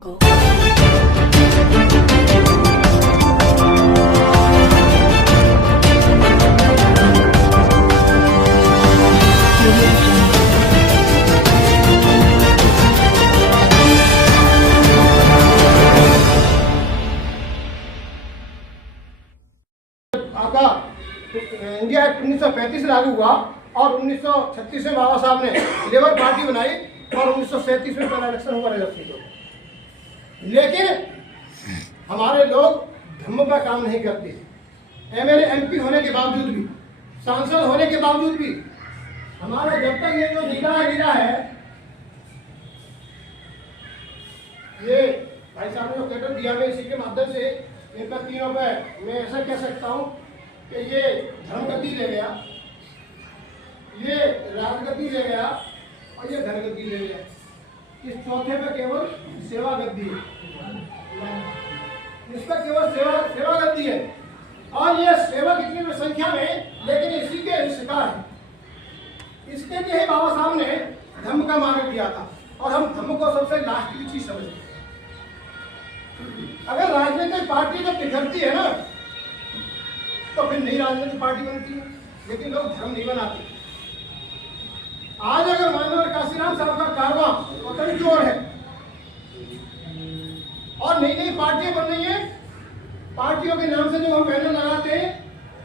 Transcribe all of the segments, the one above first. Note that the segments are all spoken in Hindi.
को आपका इंडिया एक्ट 1935 लागू हुआ और 1936 में बाबा साहब ने लेबर पार्टी बनाई और 1937 में पहला इलेक्शन हुआ रिजर्व सीटों में। लेकिन हमारे लोग धर्म पर काम नहीं करते। एमएलए एमपी होने के बावजूद भी, सांसद होने के बावजूद भी हमारा जब तक ये जो नीला है, ये भाई साहब ने जो कैटर दिया, मैं इसी के माध्यम से इनका तीनों पे मैं ऐसा कह सकता हूँ कि ये धर्मगति ले गया, ये राजगति ले गया और ये धनगति ले गया। इस चौथे पे केवल सेवा गद्दी है, इस पर केवल सेवा गद्दी है और ये सेवक इतनी संख्या में, लेकिन इसी के शिकार है। इसके लिए बाबा साहब ने धर्म का मार्ग दिया था और हम धर्म को सबसे लास्ट की चीज समझते हैं। अगर राजनीतिक पार्टी जब बिखरती है ना, तो फिर नई राजनीतिक पार्टी बनती है, लेकिन लोग धर्म नहीं बनाते। आज अगर मान लो काशीराम साहब का कारवां पकड़ की ओर है और नई नई पार्टियां बन रही हैं, पार्टियों के नाम से जो हम बैनर लगाते हैं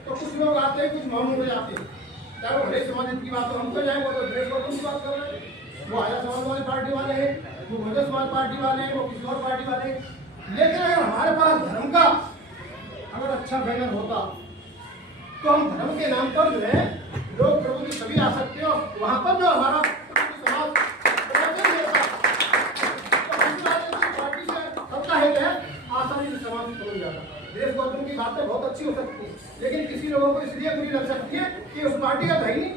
तो कुछ लोग आते हैं, कुछ मौन हो जाते हैं। चाहे वो हरे समाज की बात तो हम तो जाए, वो तो ड्रेस कोड की बात कर रहे हैं, वो आया समाज वाली पार्टी वाले हैं, वो मधे समाज पार्टी वाले हैं, वो किसी और पार्टी वाले हैं। लेकिन अगर हमारे पास धर्म का अगर अच्छा बैनर होता तो हम धर्म के नाम पर जो है लोग प्रभु की सभी आ सकते हो, वहां पर जो हमारा समाज पार्टी से सबका हित है, आसानी से समाज समझ जाता। देश गौतम की बातें बहुत अच्छी हो सकती है, लेकिन किसी लोगों को इसलिए बुरी लग सकती है कि उस पार्टी का भाई नहीं।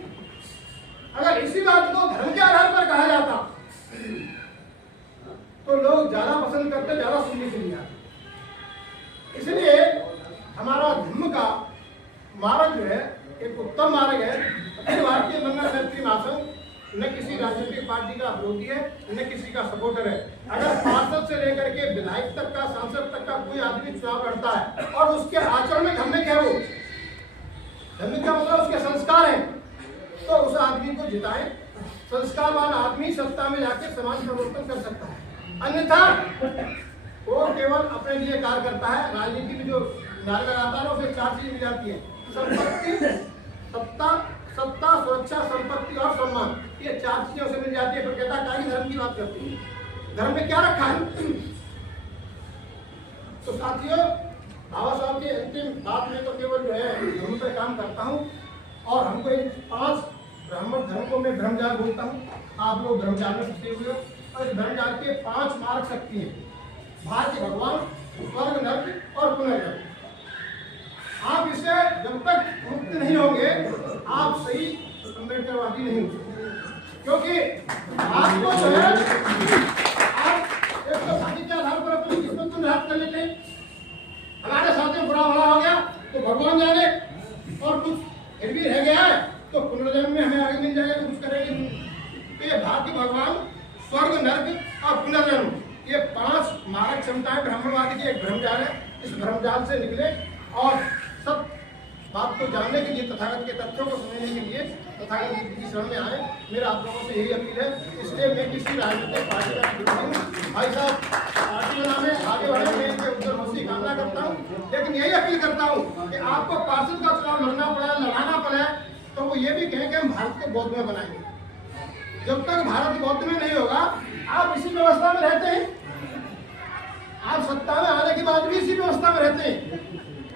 अगर इसी बात को धर्म के आधार पर कहा जाता तो लोग ज्यादा पसंद करते, ज्यादा सुनने के लिए आते। इसलिए हमारा धर्म का मार्ग जो है एक उत्तम मार्ग है। अखिल भारतीय गंगा क्षेत्रीय महासंघ न किसी राजनीतिक पार्टी का विरोधी है, न किसी का सपोर्टर है। अगर पार्षद से लेकर के विधायक तक का, सांसद तक का कोई आदमी चुनाव लड़ता है और उसके आचरण में धर्मिक है, वो धर्मिक का मतलब उसके संस्कार है, तो उस आदमी को जिताएं। संस्कारवान आदमी सत्ता में जाके समाज परिवर्तन कर सकता है, अन्यथा वो केवल अपने लिए कार्य करता है। राजनीति में जो नारा लगाता है उसे चार चीज मिल जाती है: संपत्ति, सत्ता, सुरक्षा, संपत्ति और सम्मान। ये चार चीजें उसे मिल जाती है, फिर कहता है कि धर्म की बात करती है, धर्म में क्या रखा है। तो साथियों, बाबा साहब की अंतिम बात में तो केवल जो है धर्म पर काम करता हूँ और हमको इन 5 ब्राह्मण धर्म को मैं ब्रह्मजाल बोलता हूँ। आप लोग ब्रह्मजाल में फंसे हुए हो और इस ब्रह्मजाल के 5 मार्ग शक्ति है: भाग्य, भगवान, स्वर्ग, नर्क और पुनर्जन्म। आप इससे जब तक मुक्त नहीं होंगे, आप सही अम्बेडकरवादी नहीं हो सकते, क्योंकि आपको जो है आप एक तो भाग्य के आधार पर अपनी किस्मत को निराश कर लेते हैं। हमारे साथ में बुरा भला हो गया तो भगवान जाने, और कुछ फिर भी रह गया है तो पुनर्जन्म में हमें आगे मिल जाएगा तो कुछ करेंगे। तो ये भाग्य, भगवान, स्वर्ग, नर्क और पुनर्जन्म, ये 5 मारक क्षमताएं ब्राह्मणवादी की एक भ्रमजाल है। इस भ्रमजाल से निकले और सब बात को जानने के लिए, तथागत के तथ्यों को समझने के लिए तथागत की शरण में आए। मेरा आप लोगों से यही अपील है। इसलिए मैं किसी राजनीतिक पार्टी का विरोधी हूँ। भाई साहब पार्टी बनाने आगे बढ़े, मैं इनके उज्जवल भविष्य की कामना करता हूँ, लेकिन यही अपील करता हूँ कि आपको पार्षद का चुनाव लड़ना पड़े, लड़ाना पड़े, तो वो ये भी कहें कि हम भारत को बौद्ध में बनाएंगे। जब तक भारत बौद्ध में नहीं होगा, आप इसी व्यवस्था में रहते हैं, आप सत्ता में आने के बाद भी इसी व्यवस्था में रहते हैं,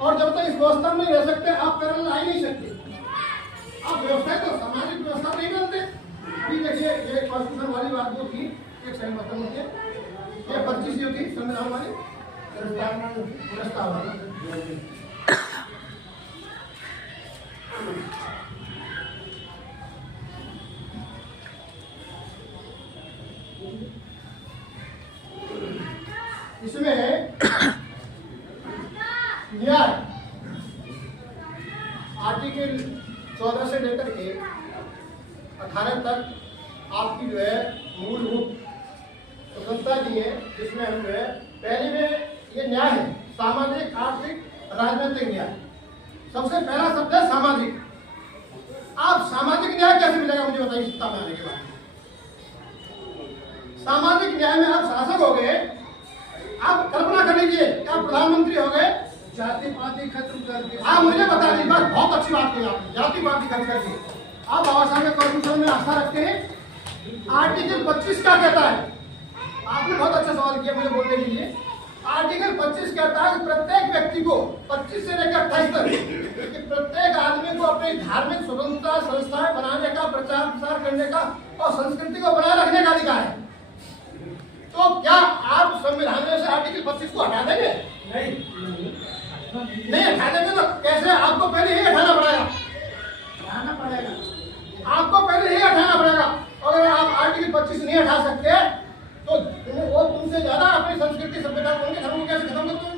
और जब तक इस व्यवस्था में नहीं रह सकते, आप पैरल आ ही नहीं सकते। आप व्यवस्था तो सामाजिक व्यवस्था नहीं बनते। अभी देखिए, ये कॉन्स्टिट्यूशन वाली बात जो थी, एक सही मतलब होती है, ये 25 जो थी संविधान वाली प्रस्ताव वाली, इसमें न्याय आर्टिकल 14 से लेकर के 18 तक आपकी जो है मूलभूत स्वतंत्रता दी है, जिसमें हम जो है पहले में ये न्याय है, सामाजिक, आर्थिक, राजनीतिक न्याय। सबसे पहला शब्द है सामाजिक। आप सामाजिक न्याय कैसे मिलेगा मुझे बताइए सत्ता में आने के बाद। सामाजिक न्याय में आप शासक हो गए, आप कल्पना कर लीजिए आप प्रधानमंत्री हो गए, जाति पाति खत्म कर दिया। आप मुझे बता दीजिए, बस बहुत अच्छी बात कही आपने, जाति पाति खत्म करके आप बाबा साहब के कॉन्स्टिट्यूशन में आस्था रखते हैं। आर्टिकल 25 क्या कहता है? आपने बहुत अच्छा सवाल किया, मुझे बोलने दीजिए। आर्टिकल 25 कहता है कि प्रत्येक व्यक्ति को 25 से लेकर 28 तक कि प्रत्येक आदमी को अपनी धार्मिक स्वतंत्रता, संस्थाएं बनाने का, प्रचार प्रसार करने का और संस्कृति को बनाए रखने का अधिकार है। तो क्या आप संविधान में से आर्टिकल 25 को हटा देंगे? नहीं हटा देंगे तो कैसे? आपको पहले ही हटाना पड़ेगा, आपको पहले ही हटाना पड़ेगा। अगर आप आर्टिकल 25 नहीं हटा सकते तो वो तुमसे ज्यादा अपनी संस्कृति, सभ्यता, उनके धर्म को कैसे खत्म करते हो?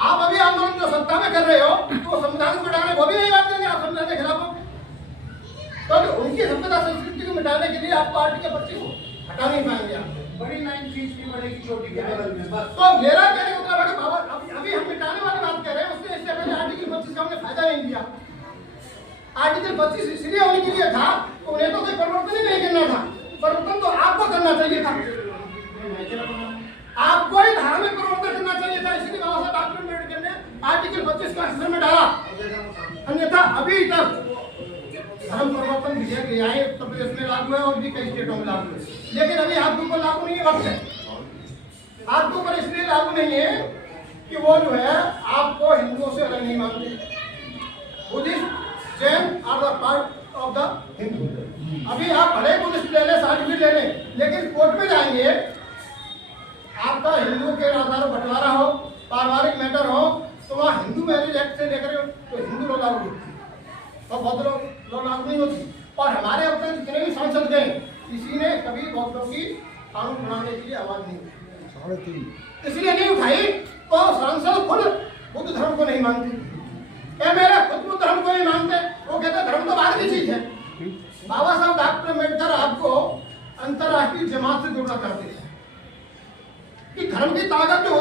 आप अभी आंदोलन जो सत्ता में कर रहे हो तो संविधान को मिटाने वो भी नहीं बात करेंगे, आप संविधान के खिलाफ हो। तो उनकी सभ्यता, संस्कृति को मिटाने के लिए आपको आर्टिकल 25 को हटा नहीं पाएंगे। आप बड़ी लाइन खींचनी पड़ेगी छोटी के बगल में बस। तो मेरा कहने का मतलब है कि बाबा अभी हम मिटाने वाली बात कर रहे हैं, उससे इससे पहले आर्टिकल 25 का हमने फायदा नहीं दिया। आर्टिकल 25 इसलिए होने के लिए था, उन्हें तो कोई परिवर्तन ही नहीं करना था, परिवर्तन तो आपको करना चाहिए था, आपको ही धार्मिक परिवर्तन करना चाहिए था। इसलिए बाबा साहब डॉक्टर अम्बेडकर ने आर्टिकल 25 का हिस्से में डाला। अन्यथा अभी तक धर्म परिवर्तन विधेयक ले आए, उत्तर प्रदेश में लागू है और भी कई स्टेटों में लागू है, लेकिन अभी आपके ऊपर लागू नहीं है। वक्त है आपके ऊपर इसलिए लागू नहीं है कि वो जो है आपको हिंदुओं से अलग नहीं मानते। Buddhist, Jain are the part of the Hindu. अभी आप भले बुद्धिस्ट ले लें, सर्टिफिकेट ले लें, लेकिन कोर्ट में जाएंगे, आपका हिंदू के आधार पर बंटवारा हो, पारिवारिक मैटर हो, तो वहाँ हिंदू मैरिज एक्ट से लेकर तो हिंदू लोग लागू होती है और बौद्ध लोग लागू नहीं होती। और हमारे अब तक जितने भी सांसद गए, किसी ने कभी बौद्धों की कानून बनाने के लिए आवाज नहीं उठाई, इसलिए नहीं उठाई तो सांसद खुद बुद्ध धर्म को नहीं मानते, मेरे खुद बुद्ध धर्म को नहीं मानते, वो कहते धर्म तो बाहर की चीज है। बाबा साहब डॉक्टर अम्बेडकर आपको अंतर्राष्ट्रीय जमात से जुड़ना चाहते हैं कि धर्म की ताकत जो